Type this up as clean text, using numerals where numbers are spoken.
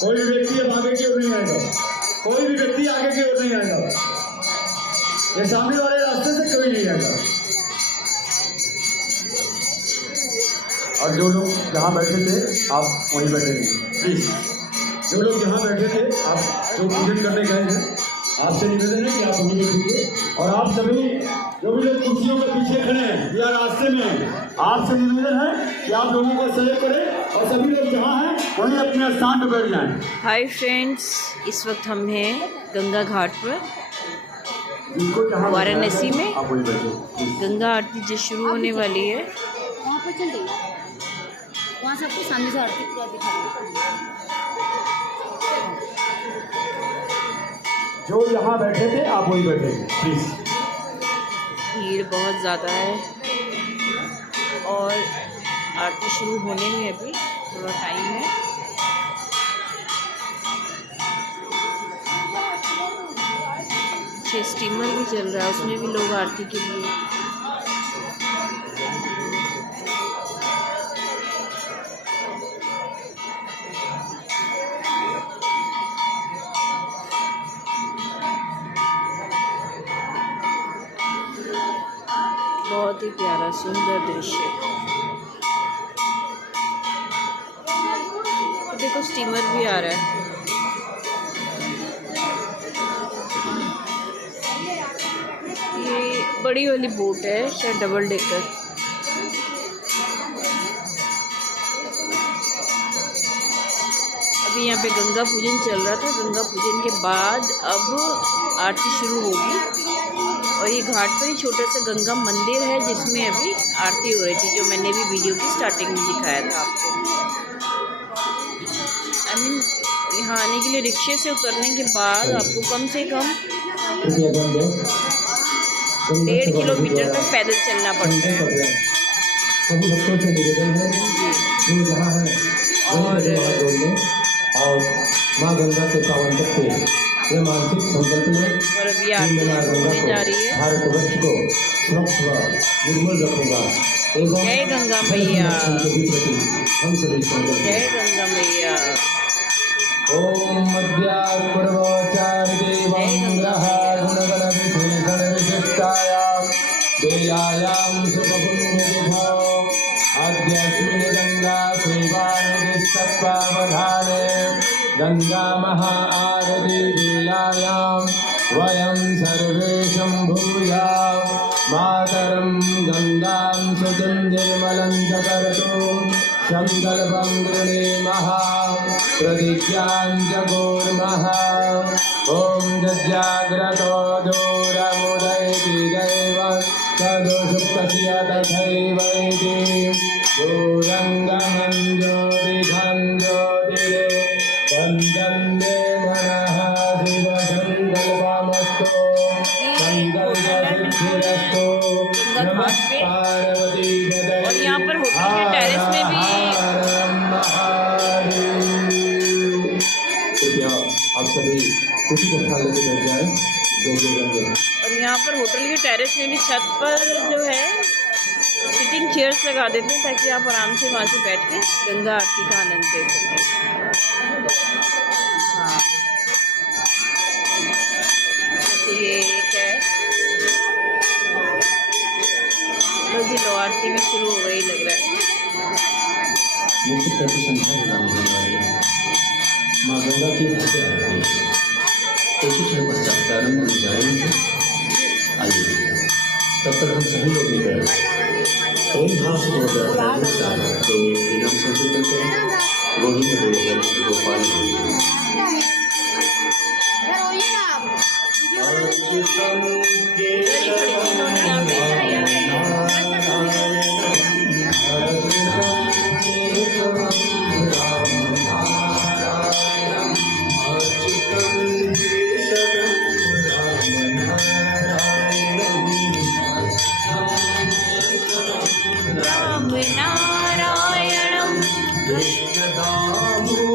कोई भी व्यक्ति अब आगे की ओर नहीं आएगा, कोई भी व्यक्ति आगे की ओर नहीं आएगा, ये सामने वाले रास्ते से कोई नहीं आएगा। और जो लोग जहाँ बैठे थे आप वहीं बैठे थे प्लीज। जो लोग जहाँ बैठे थे, आप जो पूजन करने गए हैं, आपसे निवेदन है कि आप वहीं बैठिए। और आप सभी जो भी लोग कुर्सियों के पीछे खड़े हैं या रास्ते में, आपसे निवेदन है कि आप लोगों को सहयोग करें और सभी लोग जहाँ हैं वहीं अपने स्थान पर बैठ जाएं। हाय फ्रेंड्स, इस वक्त हम हैं गंगा घाट पर वाराणसी में। गंगा आरती जो शुरू होने वाली है, वहाँ पर चल देंगे, वहाँ से आपको सामने से आरती पूरा दिखाएंगे। जो यहाँ बैठे थे आप वहीं बैठे प्लीज। भीड़ बहुत ज़्यादा है और आरती शुरू होने में अभी थोड़ा टाइम है। पीछे स्टीमर भी चल रहा है, उसमें भी लोग आरती के लिए। बहुत ही प्यारा सुंदर दृश्य। देखो स्टीमर भी आ रहा है। ये बड़ी वाली बोट है, शायद डबल डेकर। अभी यहाँ पे गंगा पूजन चल रहा था, गंगा पूजन के बाद अब आरती शुरू होगी। और ये घाट पर ही छोटा सा गंगा मंदिर है जिसमें अभी आरती हो रही थी, जो मैंने भी वीडियो की स्टार्टिंग में दिखाया था आपको। यहाँ आने के लिए रिक्शे से उतरने के बाद आपको कम से कम 1.5 किलोमीटर तक पैदल चलना पड़ता है। सभी भक्तों से निवेदन है जो जहाँ है और माँ गंगा के पावन तत्व ये मानसिक संकल्प में और अभी आरती होने जा रही है। भारतवर्ष को स्वच्छ व निर्मल रखूंगा एवं जय गंगा मैया, हम सभी संकल्प। जय गंगा मैया। ओम मध्याचार्य देवं ग्रह गुणगण विशेषण विशिष्टायां देयायां सुखपुण्यतिथौ अद्यस्मिन् गंगा सेवानुदिष्टत्वावधाने गंगा महाआरती लीलायां वयं सर्वे शम्भूयां मातरं गंगां सुतिं निर्मलं च करतु संकल्पं गृणीमः प्रतिज्ञां च कुर्मः। ॐ जज्जाग्रतो दूरमुदयति दैव तदुषुप्तस्य तथैवैति दूरङ्गमं ज्योतिघं ज्योतिरे वन्दन्ते मनः शिवसङ्कल्पमस्तु संकल्पसिद्धिरस्तु नमः पार्वती पतये। और यहाँ पर होटल के टेरेस में भी आप सभी कुछ कथा लेके बैठ जाए। और यहाँ पर होटल के टेरेस में भी छत पर जो है सिटिंग चेयर्स लगा देते हैं ताकि आप आराम से वहाँ से बैठ के गंगा आरती का आनंद ले सकें। हाँ, जैसे ये एक है, लो जी लो, आरती भी शुरू हो गई लग रहा है। माँ गंगा की भव्य आरती कुछ क्षण पश्चात प्रारंभ होने जा रही है। आइए तब तक हम सभी लोग मिलकर ओम भाव से तो नाम संकीर्तन करें। गोविंद गोविंद गोपाल नारायणं कृष्णदामो